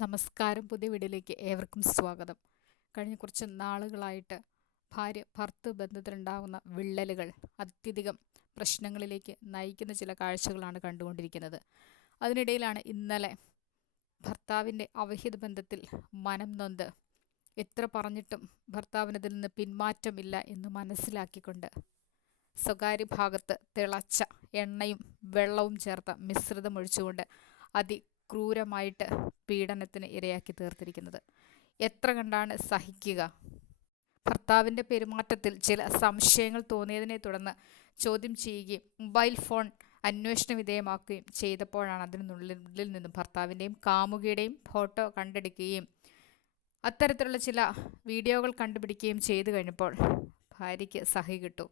നമസ്കാരം പുതിയ വീഡിയോയിലേക്ക് ഏവർക്കും സ്വാഗതം. കഴിഞ്ഞ കുറച്ച് നാളുകളായിട്ട് ഭാര്യ ഭർത്തൃ ബന്ധത്തിലുണ്ടാകുന്ന വിള്ളലുകൾ അത്യധികം പ്രശ്നങ്ങളിലേക്ക് നയിക്കുന്ന ചില കാഴ്ചകളാണ് കണ്ടുകൊണ്ടിരിക്കുന്നത്. അതിനിടയിലാണ് ഇന്നലെ ഭർത്താവിന്റെ അവഹിത ബന്ധത്തിൽ മനം നൊന്ത് എത്ര പറഞ്ഞിട്ടും ഭർത്താവിനതിൽ നിന്ന് പിന്മാറ്റമില്ല എന്ന് മനസ്സിലാക്കിക്കൊണ്ട് സ്വകാര്യ ഭാഗത്ത് തിളച്ച എണ്ണയും വെള്ളവും ചേർത്ത മിശ്രിതം ഒഴിച്ചുകൊണ്ട് അതിക്രൂരമായിട്ട് പീഡനത്തിന് ഇരയാക്കി തീർത്തിരിക്കുന്നത്. എത്ര കണ്ടാണ് സഹിക്കുക? ഭർത്താവിന്റെ പെരുമാറ്റത്തിൽ ചില സംശയങ്ങൾ തോന്നിയതിനെ തുടർന്ന് ചോദ്യം ചെയ്യുകയും മൊബൈൽ ഫോൺ അന്വേഷണ വിധേയമാക്കുകയും ചെയ്തപ്പോഴാണ് അതിനുള്ളിൽ നിന്നും ഭർത്താവിന്റെയും കാമുകിയുടെയും ഫോട്ടോ കണ്ടെടുക്കുകയും അത്തരത്തിലുള്ള ചില വീഡിയോകൾ കണ്ടുപിടിക്കുകയും ചെയ്തു കഴിഞ്ഞപ്പോൾ ഭാര്യയ്ക്ക് സഹി കിട്ടു.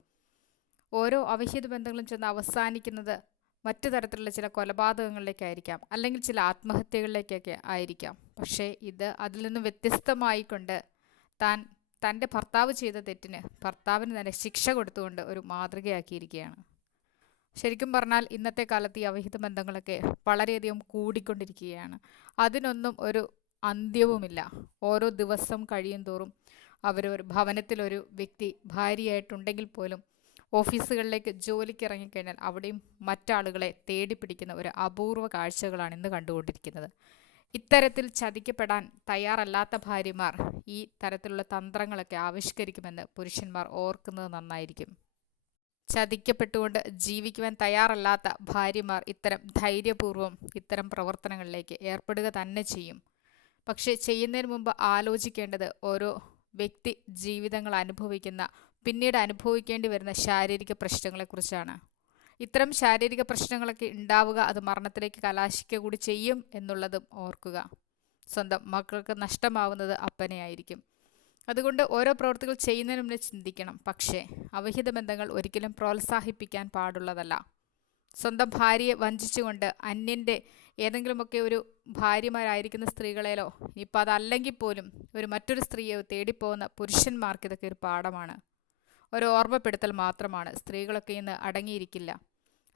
ഓരോ അവിഹിത ബന്ധങ്ങളും ചെന്ന് അവസാനിക്കുന്നത് മറ്റു തരത്തിലുള്ള ചില കൊലപാതകങ്ങളിലേക്കായിരിക്കാം. അല്ലെങ്കിൽ ചില ആത്മഹത്യകളിലേക്കൊക്കെ ആയിരിക്കാം. പക്ഷേ ഇത് അതിൽ നിന്നും വ്യത്യസ്തമായിക്കൊണ്ട് താൻ തന്റെ ഭർത്താവ് ചെയ്ത തെറ്റിന് ഭർത്താവിന് തന്നെ ശിക്ഷ കൊടുത്തുകൊണ്ട് ഒരു മാതൃകയാക്കിയിരിക്കുകയാണ്. ശരിക്കും പറഞ്ഞാൽ ഇന്നത്തെ കാലത്ത് ഈ അവിഹിത ബന്ധങ്ങളൊക്കെ വളരെയധികം കൂടിക്കൊണ്ടിരിക്കുകയാണ്. അതിനൊന്നും ഒരു അന്ത്യവുമില്ല. ഓരോ ദിവസം കഴിയും തോറും അവരൊരു ഭവനത്തിലൊരു വ്യക്തി ഭാര്യയായിട്ടുണ്ടെങ്കിൽ പോലും ഓഫീസുകളിലേക്ക് ജോലിക്ക് ഇറങ്ങിക്കഴിഞ്ഞാൽ അവിടെയും മറ്റാളുകളെ തേടി പിടിക്കുന്ന ഒരു അപൂർവ കാഴ്ചകളാണ് ഇന്ന് കണ്ടുകൊണ്ടിരിക്കുന്നത്. ഇത്തരത്തിൽ ചതിക്കപ്പെടാൻ തയ്യാറല്ലാത്ത ഭാര്യമാർ ഈ തരത്തിലുള്ള തന്ത്രങ്ങളൊക്കെ ആവിഷ്കരിക്കുമെന്ന് പുരുഷന്മാർ ഓർക്കുന്നത് നന്നായിരിക്കും. ചതിക്കപ്പെട്ടുകൊണ്ട് ജീവിക്കുവാൻ തയ്യാറല്ലാത്ത ഭാര്യമാർ ഇത്തരം ധൈര്യപൂർവം ഇത്തരം പ്രവർത്തനങ്ങളിലേക്ക് ഏർപ്പെടുക തന്നെ ചെയ്യും. പക്ഷേ ചെയ്യുന്നതിന് മുമ്പ് ആലോചിക്കേണ്ടത് ഓരോ വ്യക്തി ജീവിതങ്ങൾ അനുഭവിക്കുന്ന പിന്നീട് അനുഭവിക്കേണ്ടി വരുന്ന ശാരീരിക പ്രശ്നങ്ങളെക്കുറിച്ചാണ്. ഇത്തരം ശാരീരിക പ്രശ്നങ്ങളൊക്കെ ഉണ്ടാവുക അത് മരണത്തിലേക്ക് കലാശിക്കുക കൂടി ചെയ്യും എന്നുള്ളതും ഓർക്കുക. സ്വന്തം മക്കൾക്ക് നഷ്ടമാവുന്നത് അപ്പനെയായിരിക്കും അതുകൊണ്ട് ഓരോ പ്രവൃത്തികൾ ചെയ്യുന്നതിന് മുന്നേ ചിന്തിക്കണം. പക്ഷേ അവഹിത ബന്ധങ്ങൾ ഒരിക്കലും പ്രോത്സാഹിപ്പിക്കാൻ പാടുള്ളതല്ല. സ്വന്തം ഭാര്യയെ വഞ്ചിച്ചുകൊണ്ട് അന്യന്റെ ഏതെങ്കിലുമൊക്കെ ഒരു ഭാര്യമാരായിരിക്കുന്ന സ്ത്രീകളേലോ ഇനിയിപ്പോൾ അതല്ലെങ്കിൽ പോലും ഒരു മറ്റൊരു സ്ത്രീയെ തേടിപ്പോകുന്ന പുരുഷന്മാർക്ക് ഇതൊക്കെ ഒരു പാഠമാണ്. ഒരു ഓർമ്മപ്പെടുത്തൽ മാത്രമാണ്. സ്ത്രീകളൊക്കെ ഇന്ന് അടങ്ങിയിരിക്കില്ല.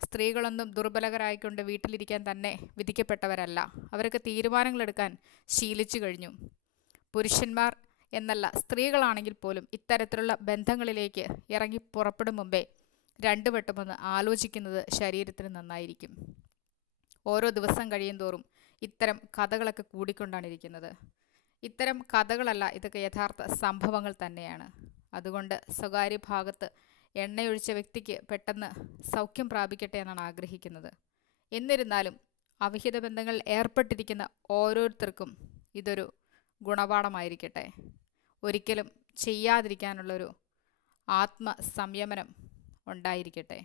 സ്ത്രീകളൊന്നും ദുർബലകരായിക്കൊണ്ട് വീട്ടിലിരിക്കാൻ തന്നെ വിധിക്കപ്പെട്ടവരല്ല. അവരൊക്കെ തീരുമാനങ്ങളെടുക്കാൻ ശീലിച്ചു കഴിഞ്ഞു. പുരുഷന്മാർ എന്നല്ല സ്ത്രീകളാണെങ്കിൽ പോലും ഇത്തരത്തിലുള്ള ബന്ധങ്ങളിലേക്ക് ഇറങ്ങി പുറപ്പെടും മുമ്പേ രണ്ടു വട്ടമൊന്ന് ആലോചിക്കുന്നത് ശരീരത്തിന് നന്നായിരിക്കും. ഓരോ ദിവസം കഴിയും തോറും ഇത്തരം കഥകളൊക്കെ കൂടിക്കൊണ്ടാണ് ഇരിക്കുന്നത് ഇത്തരം കഥകളല്ല ഇതൊക്കെ യഥാർത്ഥ സംഭവങ്ങൾ തന്നെയാണ്. അതുകൊണ്ട് സ്വകാര്യ ഭാഗത്ത് എണ്ണയൊഴിച്ച വ്യക്തിക്ക് പെട്ടെന്ന് സൗഖ്യം പ്രാപിക്കട്ടെ എന്നാണ് ആഗ്രഹിക്കുന്നത്. എന്നിരുന്നാലും അവിഹിത ബന്ധങ്ങൾ ഏർപ്പെട്ടിരിക്കുന്ന ഓരോരുത്തർക്കും ഇതൊരു ഗുണപാഠമായിരിക്കട്ടെ. ഒരിക്കലും ചെയ്യാതിരിക്കാനുള്ളൊരു ആത്മസംയമനം ഉണ്ടായിരിക്കട്ടെ.